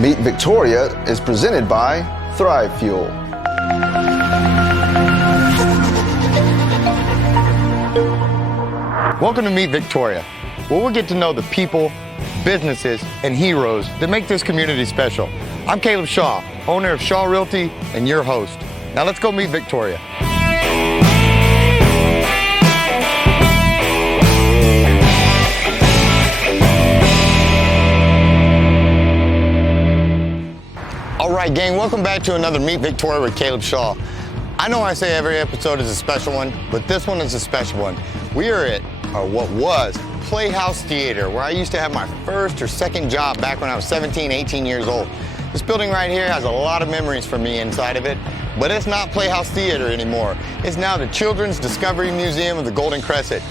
Meet Victoria is presented by Thrive Fuel. Welcome to Meet Victoria, where we'll get to know the people, businesses, and heroes that make this community special. I'm Caleb Shaw, owner of Shaw Realty, and your host. Now let's go meet Victoria. All right, gang, welcome back to another Meet Victoria with Caleb Shaw. I know I say every episode is a special one, but this one is a special one. We are at what was Playhouse Theatre, where I used to have my first or second job back when I was 17, 18 years old. This building right here has a lot of memories for me inside of it, but it's not Playhouse Theatre anymore. It's now the Children's Discovery Museum of the Golden Crescent.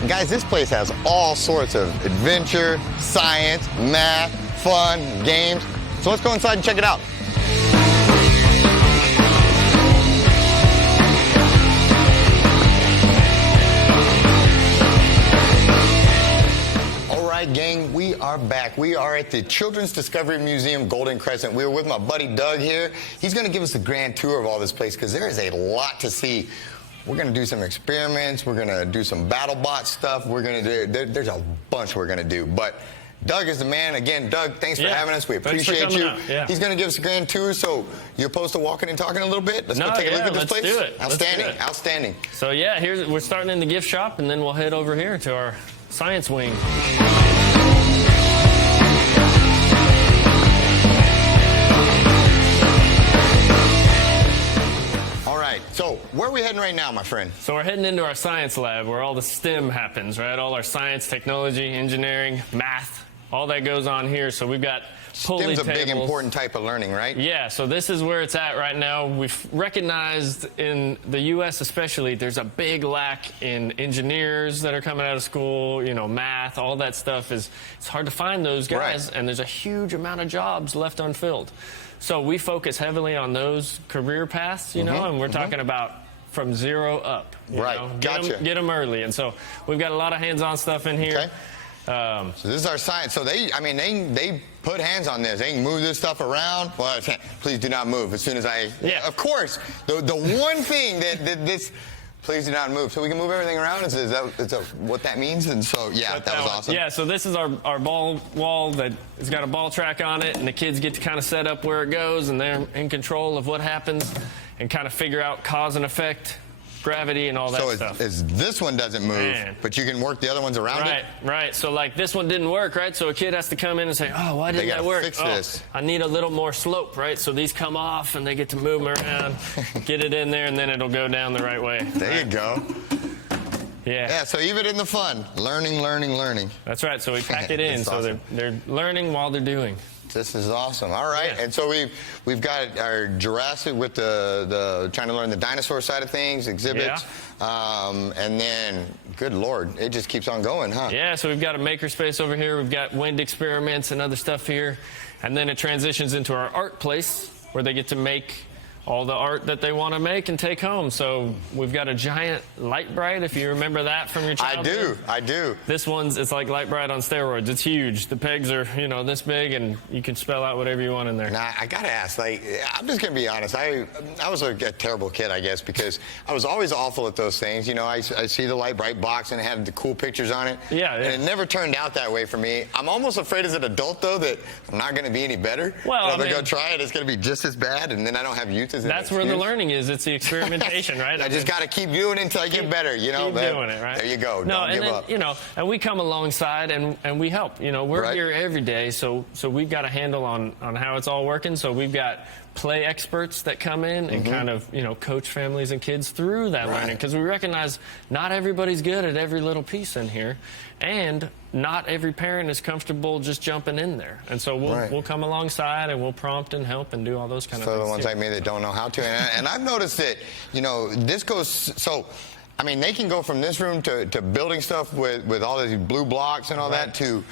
And guys, this place has all sorts of adventure, science, math, fun, games. So let's go inside and check it out. Gang, we are back. We are at the Children's Discovery Museum, Golden Crescent. We are with my buddy Doug here. He's going to give us a grand tour of all this place because there is a lot to see. We're going to do some experiments. We're going to do some BattleBot stuff. We're going to do, there's a bunch we're going to do. But Doug is the man. Again, Doug, thanks for having us. We appreciate you. He's going to give us a grand tour. So you're opposed to walking and talking a little bit? Let's go take a look at this place. Let's do it. Outstanding. Outstanding. So yeah, we're starting in the gift shop, and then we'll head over here to our science wing. So, where are we heading right now, my friend? So we're heading into our science lab where all the STEM happens, right? All our science, technology, engineering, math, all that goes on here. So we've got pulley tables. STEM's a big, important type of learning, right? Yeah, so this is where it's at right now. We've recognized in the U.S. especially, there's a big lack in engineers that are coming out of school, you know, math, all that stuff it's hard to find those guys, and there's a huge amount of jobs left unfilled. So we focus heavily on those career paths, you know, and we're talking about from zero up. Right, gotcha. Get them early. And so we've got a lot of hands-on stuff in here. Okay. So this is our science. So they put hands on this. They can move this stuff around. Well, please do not move as soon as I, of course, the one thing that this, please do not move. So we can move everything around? Is that what that means? And so, yeah, that was awesome. Yeah, so this is our ball wall that has got a ball track on it, and the kids get to kind of set up where it goes, and they're in control of what happens and kind of figure out cause and effect, gravity, and all that stuff. So this one doesn't move, but you can work the other ones around it? Right. So, like, this one didn't work, right? So a kid has to come in and say, oh, why didn't that work? Fix this. I need a little more slope, right? So these come off, and they get to move them around, get it in there, and then it'll go down the right way. There you go. Yeah, so even in the fun, learning. That's right. So we pack it in, so awesome. they're learning while they're doing. This is awesome. All right, and so we've got our Jurassic with the trying to learn the dinosaur side of things, exhibits, and then, good Lord, it just keeps on going, huh? Yeah, so we've got a makerspace over here. We've got wind experiments and other stuff here, and then it transitions into our art place where they get to make all the art that they want to make and take home. So we've got a giant Light Bright, if you remember that from your childhood. I do. This it's like Light Bright on steroids. It's huge. The pegs are, you know, this big, and you can spell out whatever you want in there. Now, I gotta ask, like, I'm just gonna be honest. I was a terrible kid, I guess, because I was always awful at those things. You know, I see the Light Bright box and it had the cool pictures on it. Yeah. And it never turned out that way for me. I'm almost afraid as an adult, though, that I'm not gonna be any better. Well, I'm gonna go try it. It's gonna be just as bad, and then I don't have youth as an That's where the learning is. It's the experimentation, right? I just got to keep doing it until I get better, you know. Keep doing it, right? There you go. No, don't give up. You know, and we come alongside and we help. You know, we're here every day, so we've got a handle on how it's all working. So we've got play experts that come in and kind of, you know, coach families and kids through that learning, because we recognize not everybody's good at every little piece in here, and not every parent is comfortable just jumping in there. And so we'll come alongside and we'll prompt and help and do all those kind of things. So the ones like me that don't know how to. And I've noticed that, you know, this goes, so I mean, they can go from this room to building stuff with all these blue blocks and all that to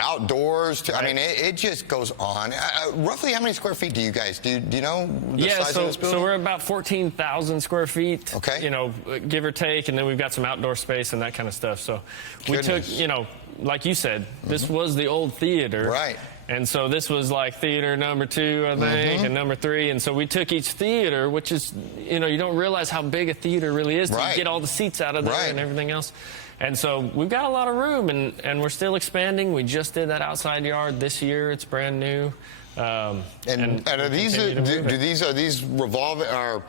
outdoors. To I mean, it just goes on. Roughly how many square feet do you guys do? Do you know the size of this building? So we're about 14,000 square feet. Okay. You know, give or take, and then we've got some outdoor space and that kind of stuff. So we took, you know, like you said, this was the old theater. Right. And so this was like theater number 2, I think, and number 3. And so we took each theater, which is, you know, you don't realize how big a theater really is till you get all the seats out of there and everything else. And so we've got a lot of room, and we're still expanding. We just did that outside yard this year. It's brand new. And are these are these revolving, or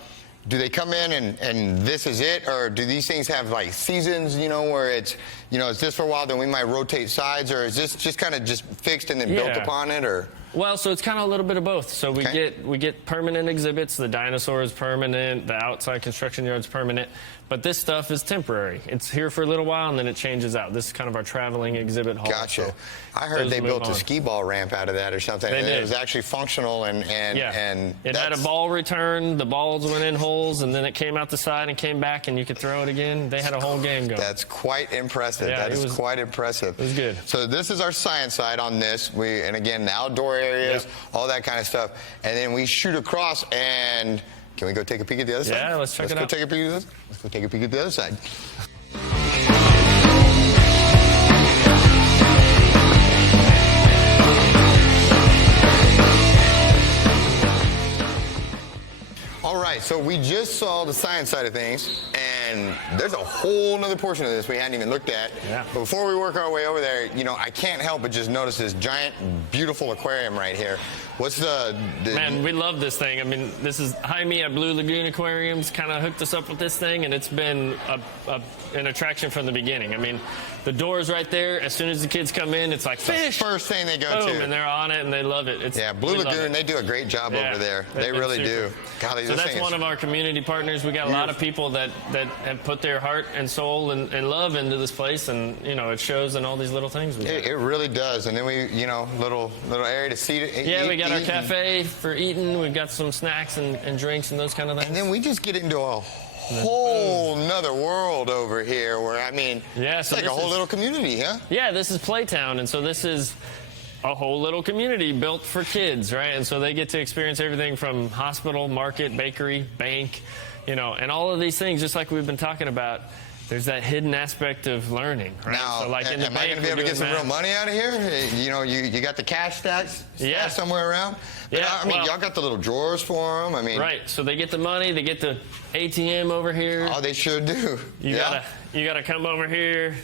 do they come in and this is it, or do these things have like seasons, you know, where it's, you know, it's this for a while, then we might rotate sides, or is this just kind of just fixed and then built upon it, or? Well, so it's kind of a little bit of both. So we get permanent exhibits. The dinosaur is permanent. The outside construction yard is permanent. But this stuff is temporary. It's here for a little while, and then it changes out. This is kind of our traveling exhibit hall. Gotcha. So I heard they built a skee ball ramp out of that or something. They did. It was actually functional, and it had a ball return. The balls went in holes, and then it came out the side and came back, and you could throw it again. They had a whole game going. That's quite impressive. Yeah, that is quite impressive. It was good. So this is our science side on this. And again, the outdoor areas, all that kind of stuff. And then we shoot across, and can we go take a peek at the other side? Yeah, let's check it out. Let's go take a peek at the other side. All right, so we just saw the science side of things, and there's a whole nother portion of this we hadn't even looked at. Yeah. But before we work our way over there, you know, I can't help but just notice this giant, beautiful aquarium right here. What's the Man, we love this thing. I mean, this is Jaime at Blue Lagoon Aquariums kind of hooked us up with this thing, and it's been an attraction from the beginning. I mean, the door's right there. As soon as the kids come in, it's like fish. The first thing they go Boom, to. And they're on it, and they love it. Blue Lagoon, they do a great job over there. They really do. Golly, so that's one of our community partners. We got a lot of people that have put their heart and soul and love into this place, and you know, it shows in all these little things. It really does. And then we, you know, little area to see it. Yeah, we got our cafe for eating. We've got some snacks and drinks and those kind of things. And then we just get into a whole nother world over here where, I mean, it's like a whole little community, huh? Yeah, this is Playtown, and so this is a whole little community built for kids, right? And so they get to experience everything from hospital, market, bakery, bank, you know, and all of these things, just like we've been talking about. There's that hidden aspect of learning, right? Now, so like in the am I going to be able to get some real money out of here? You know, you got the cash stacks somewhere around? But I mean, y'all got the little drawers for them. I mean, right. So they get the money. They get the ATM over here. Oh, they sure do. You gotta come over here,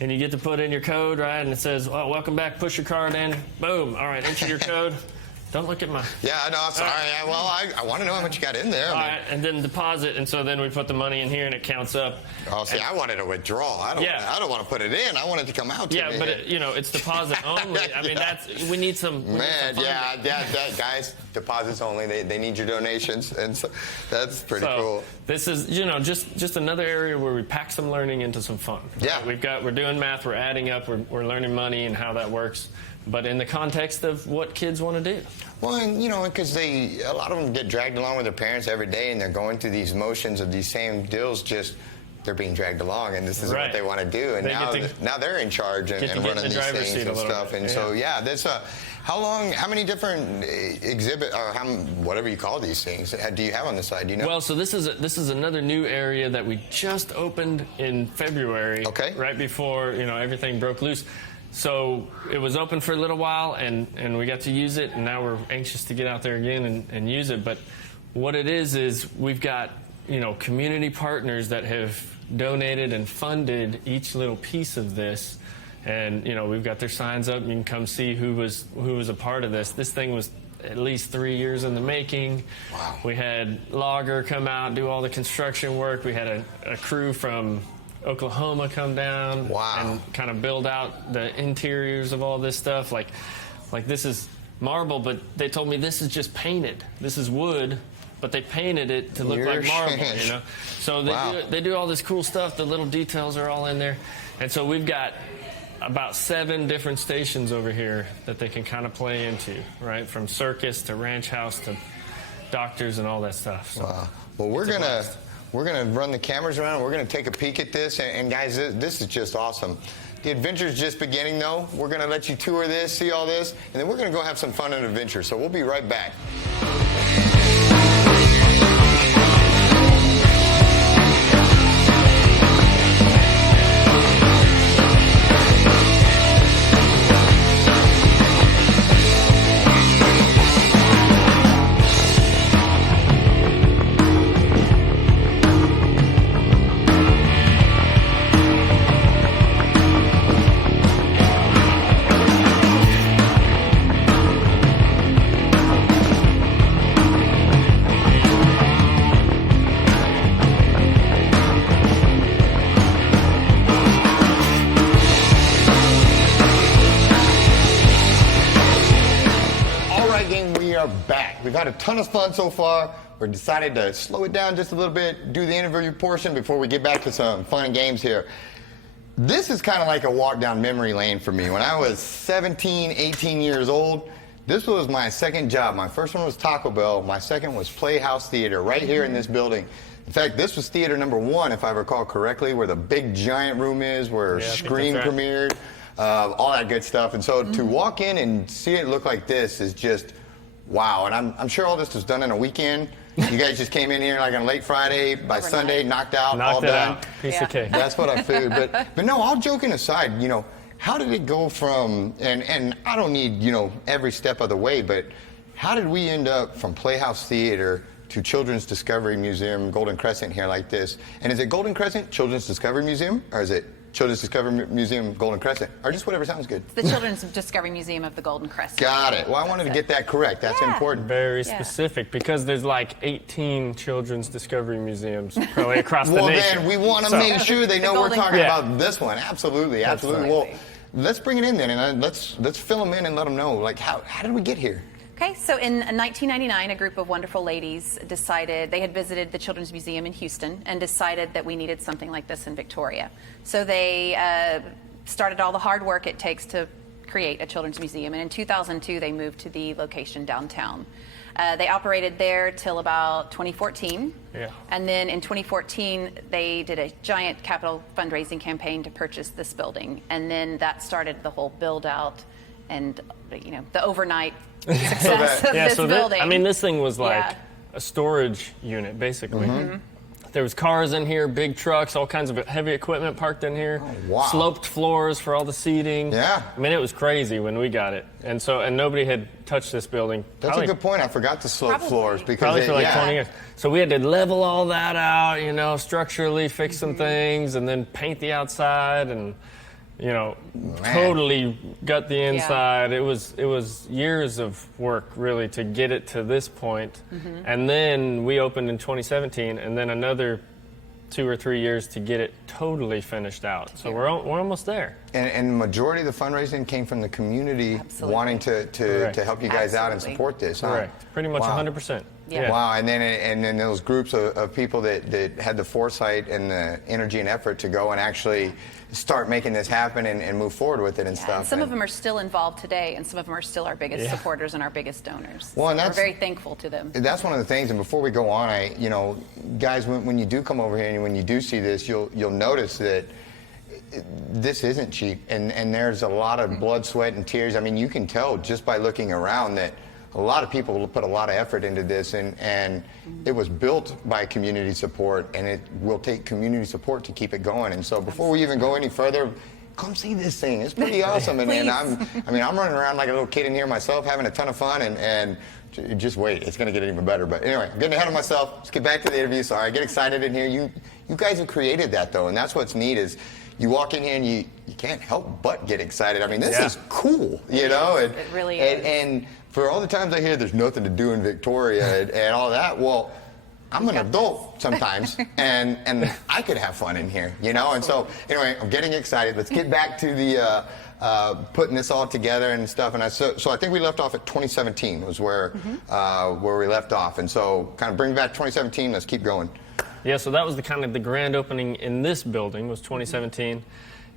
and you get to put in your code, right? And it says, "Oh, welcome back. Push your card in. Boom. All right, enter your code." Don't look at my... Yeah, no, I'm sorry. Right. Well, I want to know how much you got in there. All right, and then deposit, and so then we put the money in here, and it counts up. Oh, see, I wanted to withdraw. I don't want to put it in. I want it to come out to me. Yeah, but you know, it's deposit only. I mean, we need some... Guys, deposits only. They need your donations, and so that's pretty cool. This is, you know, just another area where we pack some learning into some fun. Yeah. Right? We're doing math, we're adding up, we're learning money and how that works, but in the context of what kids want to do. Well, and, you know, because a lot of them get dragged along with their parents every day, and they're going through these motions of these same deals, just they're being dragged along, and this is what they want to do. And now they're in charge and running these things and stuff. And so, that's how many different exhibit, or whatever you call these things, do you have on the side? Do you know? Well, so this is another new area that we just opened in February. Okay. Right before, you know, everything broke loose. So it was open for a little while, and we got to use it, and now we're anxious to get out there again and use it. But what it is we've got, you know, community partners that have donated and funded each little piece of this. And, you know, we've got their signs up. You can come see who was a part of this. This thing was at least 3 years in the making. Wow. We had Logger come out, do all the construction work. We had a crew from Oklahoma come down and kind of build out the interiors of all this stuff. Like this is marble, but they told me this is just painted. This is wood, but they painted it to look like marble, you know? So they do all this cool stuff. The little details are all in there. And so we've got about 7 different stations over here that they can kind of play into, right? From circus to ranch house to doctors and all that stuff. So well, we're gonna run the cameras around. We're gonna take a peek at this, and guys, this is just awesome. The adventure's just beginning, though. We're gonna let you tour this, see all this, and then we're gonna go have some fun and adventure. So we'll be right back. right, gang, we are back. We've had a ton of fun so far. We decided to slow it down just a little bit, do the interview portion before we get back to some fun and games here. This is kind of like a walk down memory lane for me. When I was 17, 18 years old, this was my second job. My first one was Taco Bell. My second was Playhouse Theatre, right here in this building. In fact, this was theater number 1, if I recall correctly, where the big giant room is, where Scream premiered, all that good stuff. And so to walk in and see it look like this is just wow. And I'm sure all this was done in a weekend. You guys just came in here like on late Friday, by Sunday, knocked out, all done. Piece of cake. That's what I figured. But no, all joking aside, you know, how did it go from, and I don't need, you know, every step of the way, but how did we end up from Playhouse Theatre to Children's Discovery Museum, Golden Crescent here like this? And is it Golden Crescent, Children's Discovery Museum, or is it Children's Discovery Museum, Golden Crescent, or just whatever sounds good? The Children's Discovery Museum of the Golden Crescent. Got it. Well, I wanted to get that correct. That's important. Very specific, because there's like 18 Children's Discovery Museums probably across the Well, nation. then we want to make sure they know we're Golden talking Crescent. about this one. Absolutely, absolutely. Well, let's bring it in then, and let's fill them in and let them know, like, how did we get here? Okay, so in 1999, a group of wonderful ladies decided, they had visited the Children's Museum in Houston and decided that we needed something like this in Victoria. So they started all the hard work it takes to create a children's museum, and in 2002 they moved to the location downtown. They operated there till about 2014, and then in 2014 they did a giant capital fundraising campaign to purchase this building, and then that started the whole build out and, you know, the overnight success of this building. I mean, this thing was like a storage unit, basically. There was cars in here, big trucks, all kinds of heavy equipment parked in here. Oh, wow. Sloped floors for all the seating. Yeah. I mean, it was crazy when we got it. And nobody had touched this building. That's a good point. I forgot the slope floors, because Probably for like 20 years. So we had to level all that out, you know, structurally fix some things, and then paint the outside, and, you know, totally gut the inside. It was years of work, really, to get it to this point. And then we opened in 2017, and then another 2 or 3 years to get it totally finished out. So we're almost there. And the majority of the fundraising came from the community wanting to help you guys out and support this. Correct. Pretty much 100%. Yeah. Wow, and then those groups of people that had the foresight and the energy and effort to go and actually start making this happen and move forward with it and stuff. And some of them are still involved today, and some of them are still our biggest supporters and our biggest donors. Well, and we're very thankful to them. That's one of the things. And before we go on, you know, guys, when you do come over here and when you do see this, you'll notice that this isn't cheap, and there's a lot of blood, sweat, and tears. I mean, you can tell just by looking around that a lot of people put a lot of effort into this, and it was built by community support, and it will take community support to keep it going. And so before we even go any further, come see this thing. It's pretty awesome. And I'm running around like a little kid in here myself, having a ton of fun, and just wait, it's going to get even better. But anyway, I'm getting ahead of myself. Let's get back to the interview. Sorry, I get excited in here. You guys have created that, though, and that's what's neat is you walk in here and you can't help but get excited. I mean, this is cool, you know? It really is. And for all the times I hear there's nothing to do in Victoria and all that, well, I'm an adult sometimes, and I could have fun in here, you know? And so, anyway, I'm getting excited. Let's get back to the putting this all together and stuff. And so I think we left off at 2017 was where we left off. And so kind of bring back 2017, let's keep going. Yeah, so that was the grand opening in this building was 2017.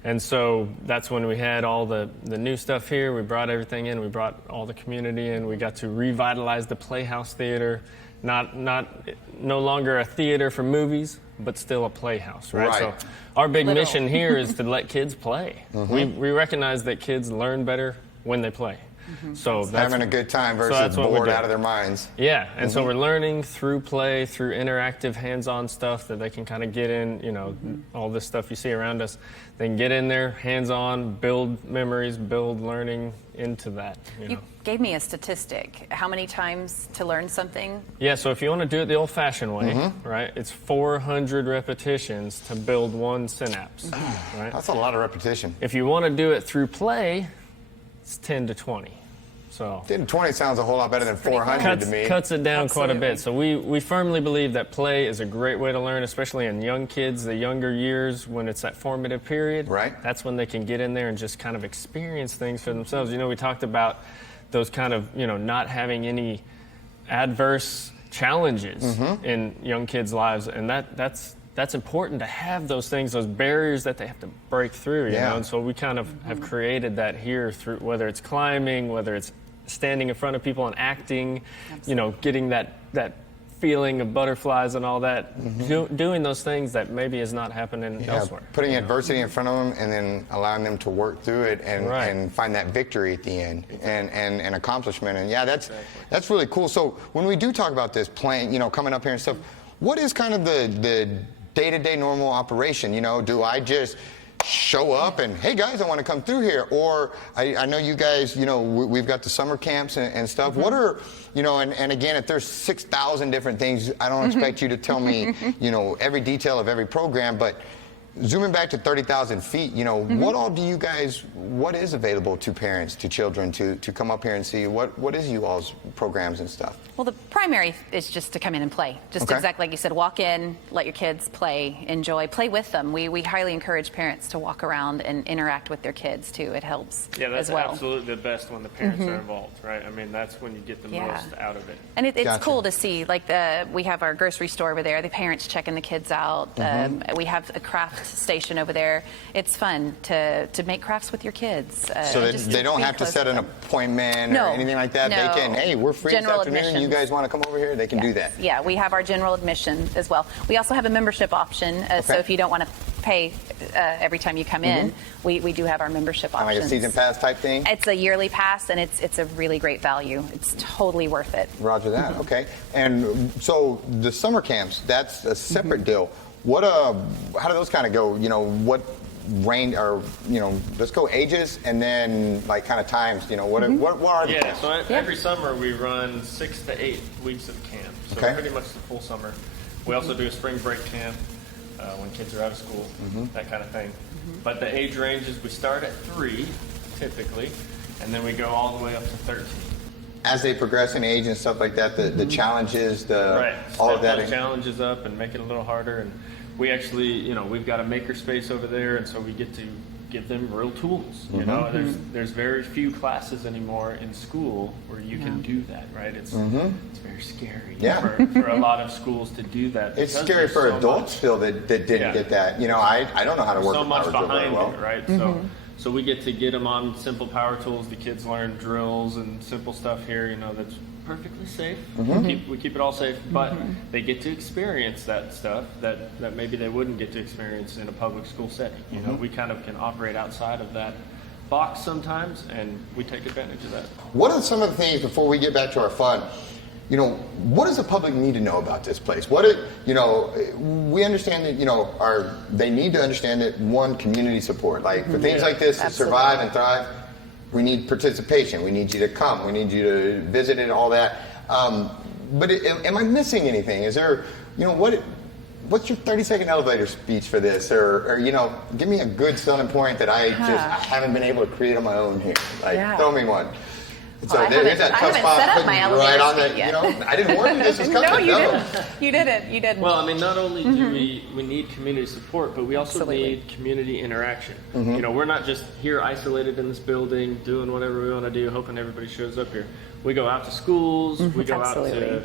And so that's when we had all the new stuff here. We brought everything in. We brought all the community in. We got to revitalize the Playhouse Theatre. No longer a theater for movies, but still a playhouse, right? So our big mission here is to let kids play. We recognize that kids learn better when they play. So that's having a good time versus bored out of their minds. Yeah, and so we're learning through play, through interactive hands-on stuff that they can kind of get in, you know, all this stuff you see around us. They can get in there, hands-on, build memories, build learning into that. You gave me a statistic. How many times to learn something? Yeah, so if you want to do it the old-fashioned way, right, it's 400 repetitions to build one synapse, right? That's a lot of repetition. If you want to do it through play, it's 10 to 20. So 10 to 20 sounds a whole lot better than 400 to me. Cuts it down quite a bit. So we firmly believe that play is a great way to learn, especially in young kids, the younger years when it's that formative period. Right. That's when they can get in there and just kind of experience things for themselves. You know, we talked about those kind of, not having any adverse challenges in young kids' lives, and that's important to have those things, those barriers that they have to break through, you know. And so we kind of have created that here through whether it's climbing, whether it's standing in front of people and acting, getting that feeling of butterflies and all that, doing those things that maybe is not happening elsewhere. Putting adversity in front of them and then allowing them to work through it and find that victory at the end and accomplishment. And that's really cool. So when we do talk about this playing, coming up here and stuff, what is kind of the day-to-day normal operation? Do I just show up and, hey guys, I want to come through here? Or I know you guys, we've got the summer camps and stuff. What are, and again, if there's 6,000 different things, I don't expect you to tell me, every detail of every program, but zooming back to 30,000 feet, what all do you guys, what is available to parents, to children to come up here and see? What is you all's programs and stuff? Well, the primary is just to come in and play. Just exactly like you said, walk in, let your kids play, enjoy, play with them. We highly encourage parents to walk around and interact with their kids too. It helps as well. Yeah, that's absolutely the best when the parents are involved, right? I mean, that's when you get the most out of it. And it's cool to see, like we have our grocery store over there, the parents checking the kids out. We have a craft station over there. It's fun to make crafts with your kids. So they don't have to set an appointment or anything like that? No. They can, hey, we're free this afternoon. You guys want to come over here? They can do that. Yeah, we have our general admission as well. We also have a membership option, so if you don't want to pay every time you come in, we do have our membership options. Like a season pass type thing? It's a yearly pass, and it's a really great value. It's totally worth it. Roger that. Okay. And so the summer camps, that's a separate deal. What how do those kind of go? What range, or let's go ages and then like kind of times. What are the camps? So every summer we run 6 to 8 weeks of camp. So pretty much the full summer. We also do a spring break camp when kids are out of school, that kind of thing. But the age ranges, we start at 3 typically, and then we go all the way up to 13. As they progress in age and stuff like that, the challenges, all of that. Step challenges up and make it a little harder. And we actually, we've got a maker space over there, and so we get to give them real tools. There's very few classes anymore in school where you can do that, right? It's very scary for a lot of schools to do that. It's scary for adults still that didn't get that. I don't know how to work so with much power drill very behind well. it, right? So we get to get them on simple power tools. The kids learn drills and simple stuff here, that's perfectly safe. We keep it all safe, but they get to experience that stuff that maybe they wouldn't get to experience in a public school setting. We kind of can operate outside of that box sometimes, and we take advantage of that. What are some of the things, before we get back to our fun, what does the public need to know about this place? We understand that, they need to understand that, one, community support. Like, for things like this to survive and thrive, we need participation. We need you to come. We need you to visit it, all that. But am I missing anything? Is there, what's your 30-second elevator speech for this? Or give me a good selling point that I haven't been able to create on my own here. Like, throw me one. So I haven't set up my elevator speech yet. I didn't warn you this was coming. No, you didn't. Well, I mean, not only do we need community support, but we also need community interaction. We're not just here isolated in this building, doing whatever we want to do, hoping everybody shows up here. We go out to schools, we go out to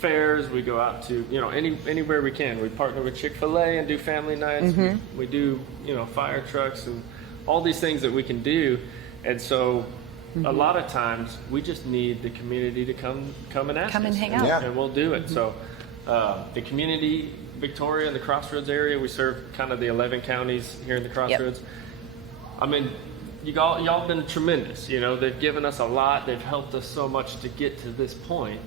fairs, we go out to, anywhere we can. We partner with Chick-fil-A and do family nights. We do, fire trucks and all these things that we can do. And so a lot of times we just need the community to come and ask us. Come and hang out. And we'll do it. So the community, Victoria and the Crossroads area, we serve kind of the 11 counties here in the Crossroads. I mean, y'all have been tremendous. They've given us a lot. They've helped us so much to get to this point.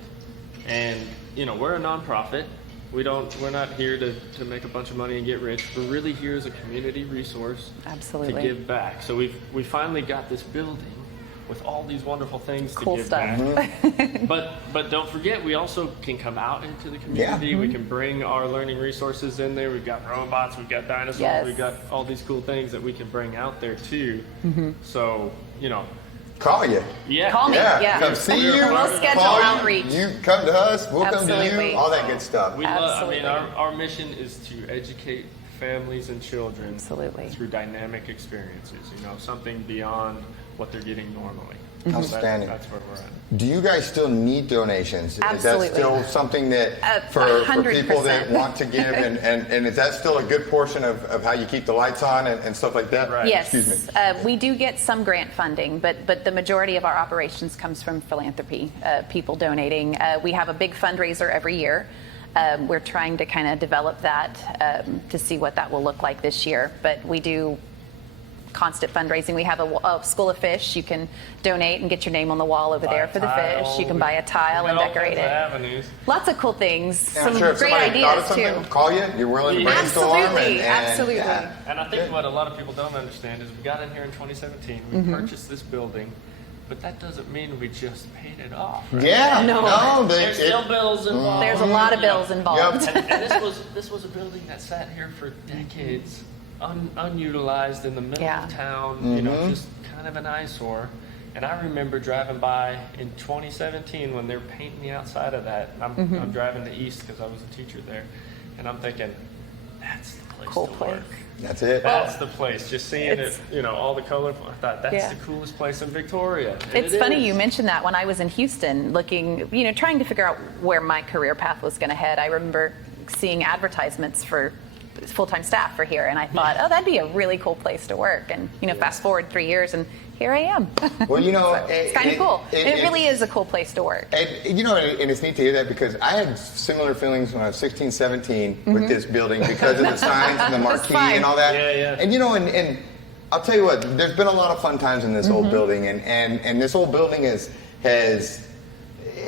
And, we're a nonprofit. We're not here to make a bunch of money and get rich. We're really here as a community resource to give back. So we finally got this building with all these wonderful things to give back. But don't forget, we also can come out into the community. We can bring our learning resources in there. We've got robots, we've got dinosaurs, we've got all these cool things that we can bring out there too. So, call you. Yeah. Call me. Come see you. We'll schedule outreach. You come to us, we'll come to you, all that good stuff. Our mission is to educate families and children through dynamic experiences, something beyond what they're getting normally. Outstanding. That's where we're at. Do you guys still need donations? Absolutely. Is that still something that for people that 100%. want to give, and is that still a good portion of how you keep the lights on and stuff like that? Right. Yes, Excuse me. we do get some grant funding, but the majority of our operations comes from philanthropy, people donating. We have a big fundraiser every year. We're trying to kind of develop that to see what that will look like this year. But we do constant fundraising. We have a school of fish. You can donate and get your name on the wall over there for the fish. You can buy a tile and decorate it. Avenues. Lots of cool things. Yeah, Some I'm sure if great somebody thought of ideas something, too. call you. You're willing to brainstorm. Absolutely, absolutely. Yeah. And I think what a lot of people don't understand is we got in here in 2017. We purchased this building, but that doesn't mean we just paid it off. Right? Yeah. No. There's still bills involved. There's a lot of bills involved. Yep. And this was a building that sat here for decades, unutilized in the middle of town. You know, just kind of an eyesore. And I remember driving by in 2017 when they're painting the outside of that. I'm driving to East because I was a teacher there, and I'm thinking, that's the place Cool to place. work. That's it. That's the place. Just seeing it, you know, all the colorful. I thought that's the coolest place in Victoria. And It's it funny is. you mentioned that. When I was in Houston looking, you know, trying to figure out where my career path was going to head, I remember seeing advertisements for full-time staff for here, and I thought, oh, that'd be a really cool place to work. And, you know, fast forward 3 years, and here I am. Well, you know, it's kind of cool. It really is a cool place to work. And, you know, and it's neat to hear that because I had similar feelings when I was 16, 17 with this building because of the signs and the marquee and all that. Yeah, yeah. And, you know, and I'll tell you what, there's been a lot of fun times in this old building, and this old building it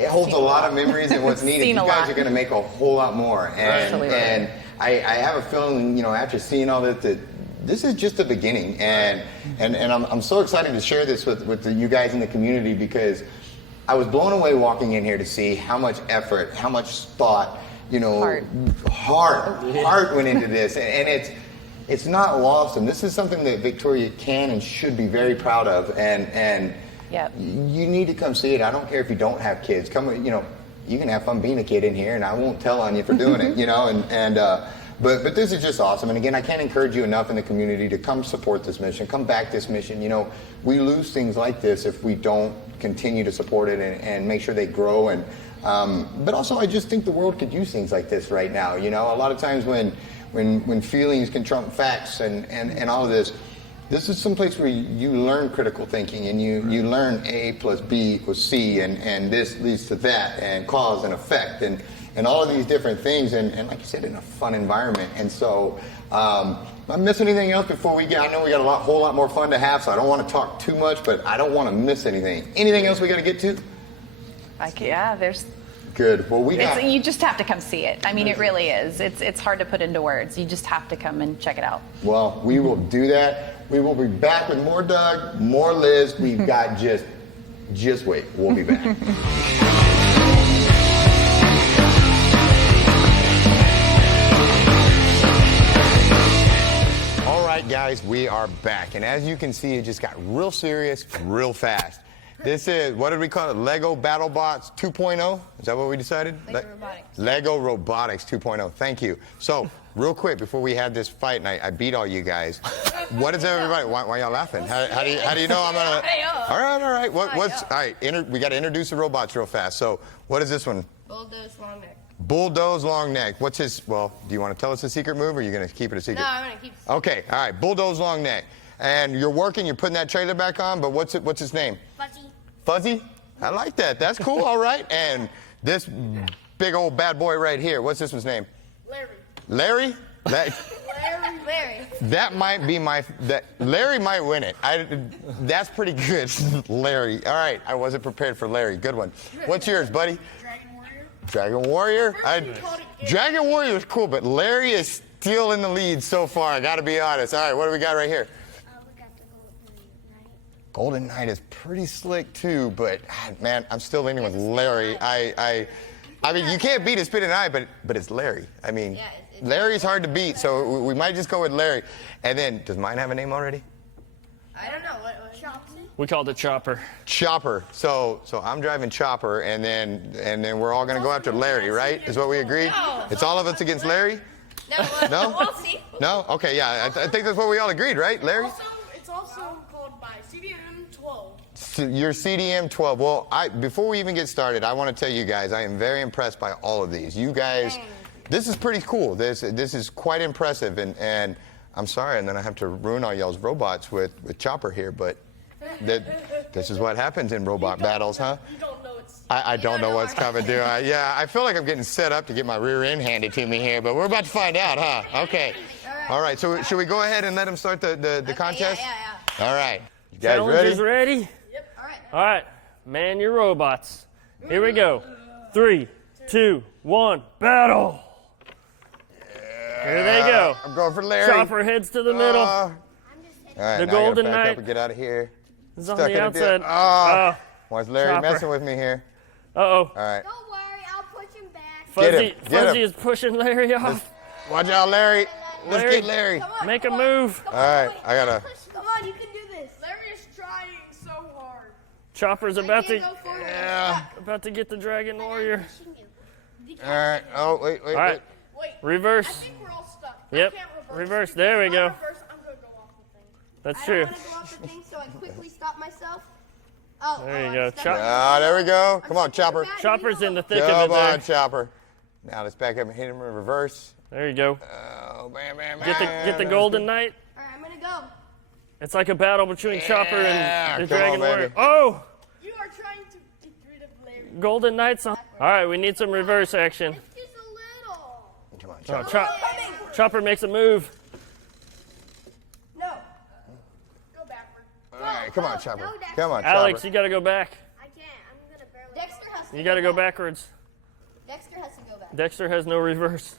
holds a lot of memories, and what's neat is you guys are going to make a whole lot more. And I have a feeling, you know, after seeing all that this is just the beginning, and I'm so excited to share this with you guys in the community because I was blown away walking in here to see how much effort, how much thought, you know, heart went into this, and it's not lost, and this is something that Victoria can and should be very proud of, and you need to come see it. I don't care if you don't have kids. Come, you know, you can have fun being a kid in here, and I won't tell on you for doing it, you know, But this is just awesome. And again, I can't encourage you enough in the community to come support this mission, come back this mission. You know, we lose things like this if we don't continue to support it and make sure they grow. And but also, I just think the world could use things like this right now. You know, a lot of times when feelings can trump facts and all of this is some place where you learn critical thinking and you learn A plus B equals C and this leads to that and cause and effect and all of these different things, and like you said, in a fun environment. And so, I miss anything else before we get? I know we got a whole lot more fun to have, so I don't want to talk too much, but I don't want to miss anything. Anything else we got to get to? There's. Good. Well, you just have to come see it. I mean, it really is. It's hard to put into words. You just have to come and check it out. Well, we will do that. We will be back with more Doug, more Liz. We've got just wait. We'll be back. Guys, we are back, and as you can see, it just got real serious real fast. This is, what did we call it? Lego BattleBots 2.0? Is that what we decided? Lego Robotics. Lego Robotics 2.0. Thank you. So, real quick, before we had this fight, and I beat all you guys, what is everybody, why y'all laughing? How do you know I'm gonna, all right, all right, we gotta introduce the robots real fast. So, what is this one? Bulldoze long neck. Bulldoze long neck. What's his, well, do you want to tell us a secret move, or are you going to keep it a secret? No, I'm going to keep it. Okay, all right, Bulldoze long neck. And you're working, you're putting that trailer back on, but what's his name? Fuzzy. Fuzzy? I like that. That's cool, all right. And this big old bad boy right here, what's this one's name? Larry. Larry? Larry. That might be Larry might win it. That's pretty good, Larry. All right, I wasn't prepared for Larry. Good one. What's yours, buddy? Dragon Warrior? Dragon Warrior is cool, but Larry is still in the lead so far, I gotta be honest. All right, what do we got right here? We got the Golden Knight is pretty slick too, but man, I'm still leaning with Larry. I mean, you can't beat a spinning eye, but it's Larry. I mean, Larry's hard to beat, so we might just go with Larry. And then, does mine have a name already? I don't know. What We called it Chopper. Chopper. So I'm driving Chopper, and then we're all gonna go after Larry, right? Is what we agreed? No. It's all of us against Larry? No? We'll see. No? Okay, yeah. I think that's what we all agreed, right, Larry? It's also called by CDM 12. So your CDM 12. Well, before we even get started, I want to tell you guys, I am very impressed by all of these. You guys, this is pretty cool. This is quite impressive, and I'm sorry, and then I have to ruin all y'all's robots with Chopper here, but this is what happens in robot battles, huh? You don't know it's. I don't know what's coming, do I? Yeah, I feel like I'm getting set up to get my rear end handed to me here, but we're about to find out, huh? Okay. All right, so should we go ahead and let him start the contest? Yeah. All right. You guys Challengers ready? ready? Yep. All right. All right, man your robots. Here we go. 3, 2, 1, battle. Here they go. I'm going for Larry. Chopper heads to the middle. All right, The now I gotta Golden back Knight up and get out of here. It's on Stuck in the a outside. dip. Oh, why's Larry Chopper. messing with me here? Uh-oh. All right. Don't worry, I'll push him back. Get Fuzzy, him, get Fuzzy him. is pushing Larry off. Watch out, Larry. Let's Larry. get Larry. Come on, Make a come on. move. Come All on, right, wait. I gotta. Come on, you can do this. Larry is trying so hard. Chopper's about to Yeah. get the Dragon Warrior. All right. Oh, wait. All right, Wait. I reverse. think we're all stuck. Yep. I can't Reverse. There we If I go. reverse, I'm gonna go off the thing. That's I true. don't want to go off the thing, so I quickly stop myself. Oh, There you I'm go. stuck. Chop- Ah, there we go. Come on, I'm stuck Chopper. in the bad. Chopper's in the thick of Come it on, there. Chopper. Now let's back up and hit him in reverse. There you go. Oh, bam, bam, Get the bam. Golden Knight. All right, I'm gonna go. It's like a battle between Chopper Yeah, and the come on, Dragon Warrior. baby. Oh, You are trying to get rid of Larry. Golden Knight's on. All right, we need some reverse action. It's just a little. Come on, Oh, Chopper. Chopper makes a move. No. Go backward. All right, come on, Chopper. No, Dexter. Come on, Chopper. Alex, you got to go back. I can't. I'm gonna barely. Dexter has to. You got to go backwards. Dexter has to go back. Dexter has no reverse.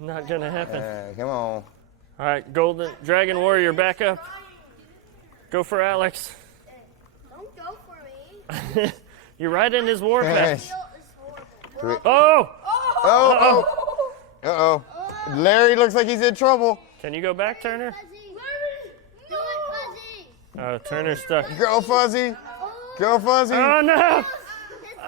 Not gonna happen. Come on. All right, Golden Dragon Warrior, back up. Go for Alex. Don't go for me. You're right in his warpath. Feel is horrible. Oh, Oh. Uh-oh. Larry looks like he's in trouble. can you go back, Turner? Fuzzy. Larry. Do it, Fuzzy. Oh, Turner's stuck. Go, Fuzzy. Go, Fuzzy. Oh no!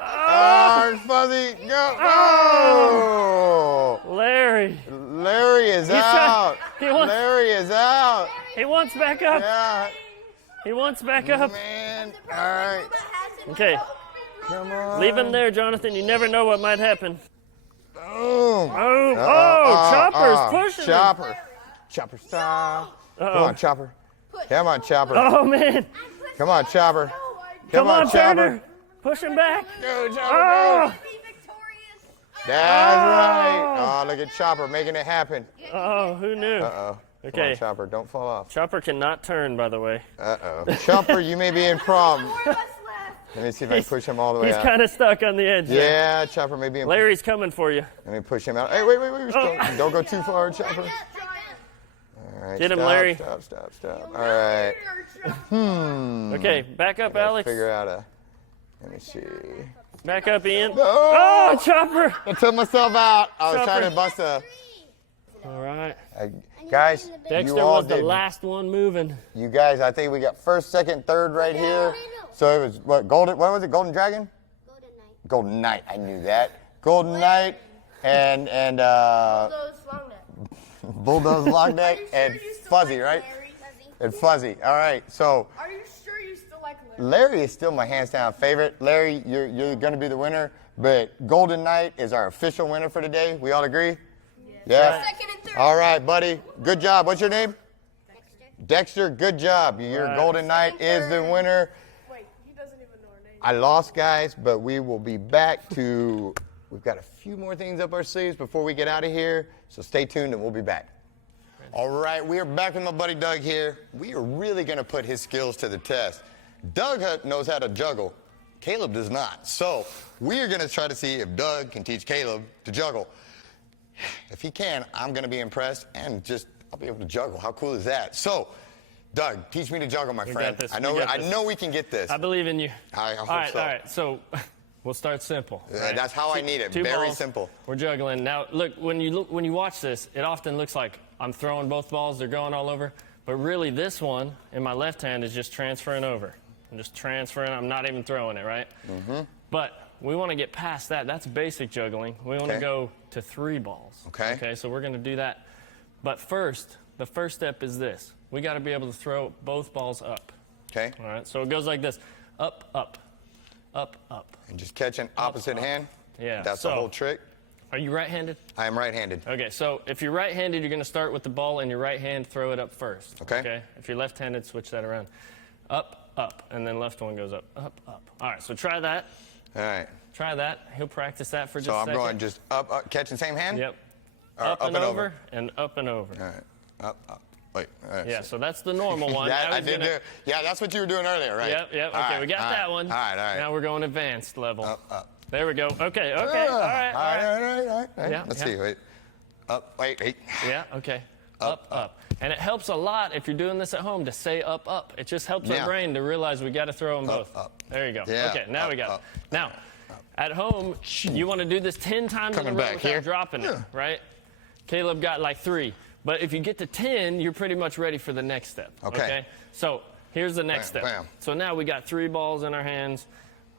Oh, Fuzzy. Go. Oh. Larry, Larry is trying- out. he wants- Larry is out. he wants back up. Yeah. He wants back up. Man. All right. Okay, Come on. leave him there, Jonathan. You never know what might happen. Boom. Oh, Chopper's pushing him. Chopper. Chopper style. Come on, Chopper. Come on, Chopper. Oh man! Come on, Chopper. Come on, Chopper. Turner. Push him back. Go, Chopper. Oh, Be victorious. That's right. Oh, look at Chopper making it happen. oh, who knew? Uh-oh. Come Okay. on, Chopper. Don't fall off. Chopper cannot turn, by the way. Uh-oh. Chopper, you may be in problem. Four of us left. Let me see if I can push him all the way He's out. kind of stuck on the edge. there. Yeah, Chopper may be in Larry's coming for you. Let me push him out. Hey, wait. Don't go too far, Chopper. Trying. All right, Get him, stop, Larry. Stop. All right. Okay, back up, Alex. Figure out a... Let me see. Back up, Ian. Oh! Oh, Chopper. I took myself out. I was Chopper. trying to bust a... All right. Guys, Dexter you all was the did. last one moving. You guys, I think we got first, second, third right here. So it was, what was it, Golden Dragon? Golden Knight. Golden Knight, I knew that. Golden Knight and Those long neck. Bulldoze Lockneck and Fuzzy, right? And Fuzzy. All right, so Are you sure you still like Larry? Larry is still my hands down favorite. Larry, you're going to be the winner, but Golden Knight is our official winner for today. We all agree? Yeah. Second and third. All right, buddy. Good job. What's your name? Dexter, good job. Your Right. Golden Knight is the winner. Wait, he doesn't even know our name. I lost, guys, but we will be back to, we've got a few more things up our sleeves before we get out of here, so stay tuned and we'll be back. All right, we are back with my buddy Doug here. We are really going to put his skills to the test. Doug knows how to juggle. Caleb does not. So we are going to try to see if Doug can teach Caleb to juggle. If he can, I'm going to be impressed and I'll be able to juggle. How cool is that? So, Doug, teach me to juggle, my friend. got this. I We know got this. we can get this. I believe in you. I hope all right, so. all right. So we'll start simple. Right? That's how I need it. Two Very balls. simple. We're juggling. Now, look, when you watch this, it often looks like I'm throwing both balls. They're going all over. But really, this one in my left hand is just transferring over. I'm just transferring. I'm not even throwing it, right? Mm-hmm. But we want to get past that. That's basic juggling. We want to Okay. go to 3 balls. Okay. Okay, so we're going to do that. But first, the first step is this. We got to be able to throw both balls up. Okay. All right, so it goes like this. Up, up, up, up. And just catch an opposite hand. Yeah. That's the whole trick. Are you right-handed? I am right-handed. Okay, so if you're right-handed, you're going to start with the ball in your right hand, throw it up first. Okay. If you're left-handed, switch that around. Up, up, and then left one goes up, up, up. All right, so try that. All right. Try that. He'll practice that for just So a I'm second. going just up, up, catching same hand? Yep. Or Up and over, and up and over. All right. Up, up. Wait. All right. Yeah, so that's the normal one. That Now I he's did gonna- do. Yeah, that's what you were doing earlier, right? Yep, yep. All Okay, right, we got all that right, one. All right, all right. Now we're going advanced level. Up, up. There we go. Okay, okay. All right, all right. All right. Yeah, Let's yeah. see. Wait. Up. Wait. Wait. Yeah, okay. Up, up. And it helps a lot if you're doing this at home to say up, up. It just helps Yeah. our brain to realize we got to throw them both. Up. There you go. Yeah, Okay, now we up, got up, it. Now, at home, you want to do this 10 times Coming in a row back without here. dropping it, right? Caleb got like 3. But if you get to 10, you're pretty much ready for the next step. Okay. So here's the next Bam, step. bam. So now we got 3 balls in our hands.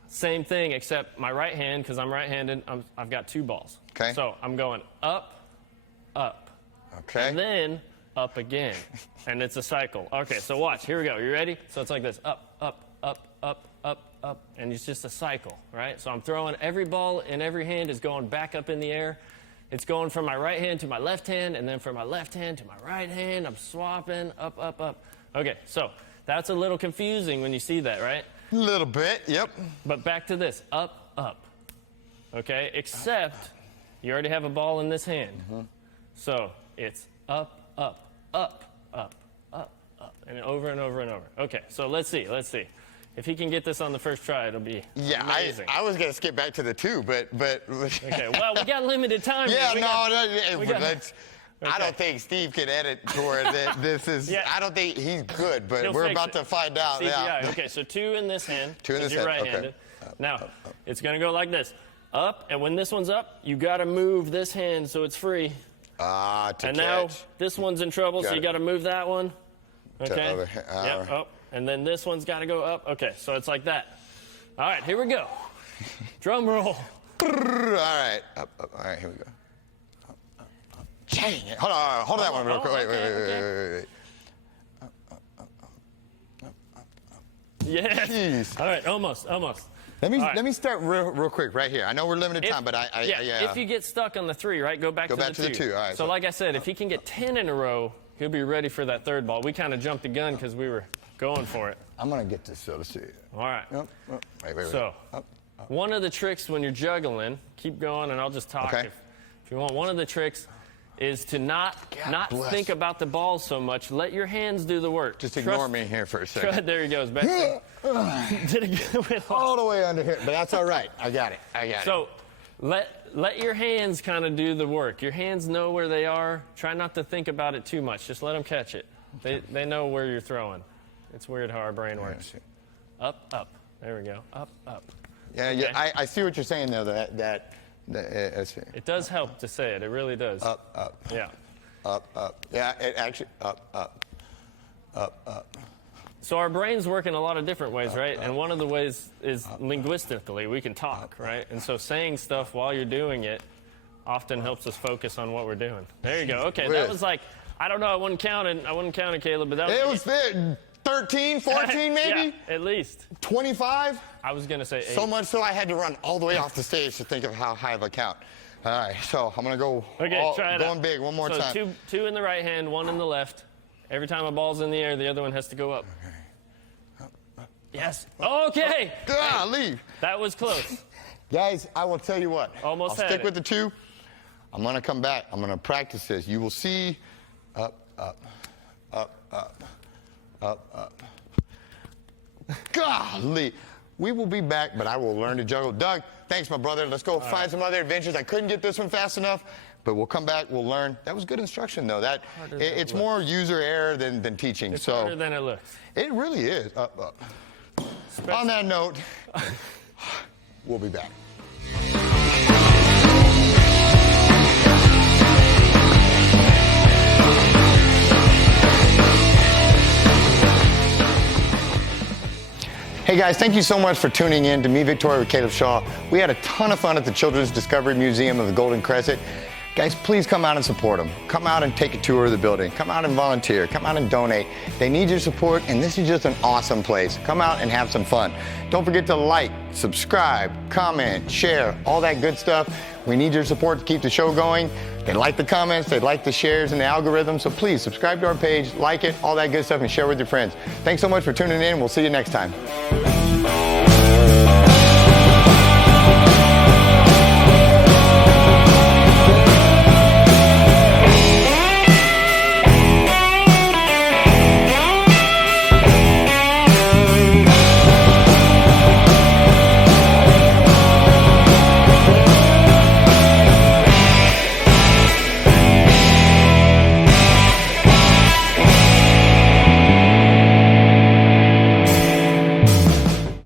Same thing, except my right hand, because I'm right-handed, I've got 2 balls. Okay. So I'm going up, up, Okay. and then up again. And it's a cycle. Okay, so watch. Here we go. You ready? So it's like this. Up, up, up, up, up, up. And it's just a cycle, right? So I'm throwing every ball in every hand is going back up in the air. It's going from my right hand to my left hand, and then from my left hand to my right hand. I'm swapping up, up, up. Okay, so that's a little confusing when you see that, right? A little bit. Yep. But back to this. Up, up. Okay, except you already have a ball in this hand. So it's up, up, up, up, up, up, and over and over and over. Okay, so let's see. If he can get this on the first try, it'll be amazing. I was gonna skip back to the 2, but. Okay, well, we got limited time. Yeah, here. I don't think Steve can edit toward this is. Yeah. I don't think he's good, but He'll we're fix about it. to find out. CGI. Yeah. Okay, so 2 in this hand. 2 in 'cause this you're hand, okay. right-handed. Now, it's going to go like this. Up, and when this one's up, you got to move this hand so it's free. To And catch. now this one's in trouble, so Got you it. got to move that one. Okay. other Yep, up. And then this one's got to go up. Okay, so it's like that. All right, here we go. Drum roll. All right. Up, up. All right, here we go. Up, up, up. Dang it. Hold on that one real quick. Wait. Yes. Jeez. All right, almost. Let right. me start real quick right here. I know we're limited If- time, but If you get stuck on the 3, right, go back to back the to the 2. All right, So like I said, if he can get 10 in a row, he'll be ready for that 3rd ball. We kind of jumped the gun because we were going for it. I'm gonna get this. So let's see. All right. Yep. Wait. So, Up. one of the tricks when you're juggling, keep going, and I'll just talk Okay. if you want. One of the tricks is to not bless. think about the ball so much. Let your hands do the work. Just ignore me here for a second. There he goes. Back there. Did it good? All the way under here, but that's all right. I got it. So let your hands kind of do the work. Your hands know where they are. Try not to think about it too much. Just let them catch it. They know where you're throwing. It's weird how our brain works. Up, up. There we go. Up, up. Yeah, Okay. I see what you're saying though. That's It does help to say it. It really does. up. Yeah. Up. Yeah, it actually up. So our brain's work in a lot of different ways, right? And one of the ways is linguistically. We can talk, right? And so saying stuff while you're doing it often helps us focus on what we're doing. There you go. Okay, that was like, I don't know, I wouldn't count it, Caleb, but that was... It was there, 13, 14 maybe? Yeah, at least. 25? I was going to say 8. So much so I had to run all the way off the stage to think of how high of a count. All right, so I'm going to go Try it going out. big one more so time. Two in the right hand, 1 in the left. Every time a ball's in the air, the other one has to go up. Yes. Okay. Golly. That was close. Guys, I will tell you what. Almost I'll had stick it. with the 2. I'm going to come back. I'm going to practice this. You will see up. Golly. We will be back, but I will learn to juggle. Doug, thanks, my brother. Let's go find some other adventures. I couldn't get this one fast enough, but we'll come back. We'll learn. That was good instruction, though. It's more user error than teaching. It's so harder than it looks. it really is. Up. On that note, we'll be back. Hey guys, thank you so much for tuning in to Me Victoria with Caleb Shaw. We had a ton of fun at the Children's Discovery Museum of the Golden Crescent. Guys, please come out and support them. Come out and take a tour of the building. Come out and volunteer. Come out and donate. They need your support, and this is just an awesome place. Come out and have some fun. Don't forget to like, subscribe, comment, share, all that good stuff. We need your support to keep the show going. They like the comments, they like the shares and the algorithm, so please subscribe to our page, like it, all that good stuff, and share with your friends. Thanks so much for tuning in. We'll see you next time.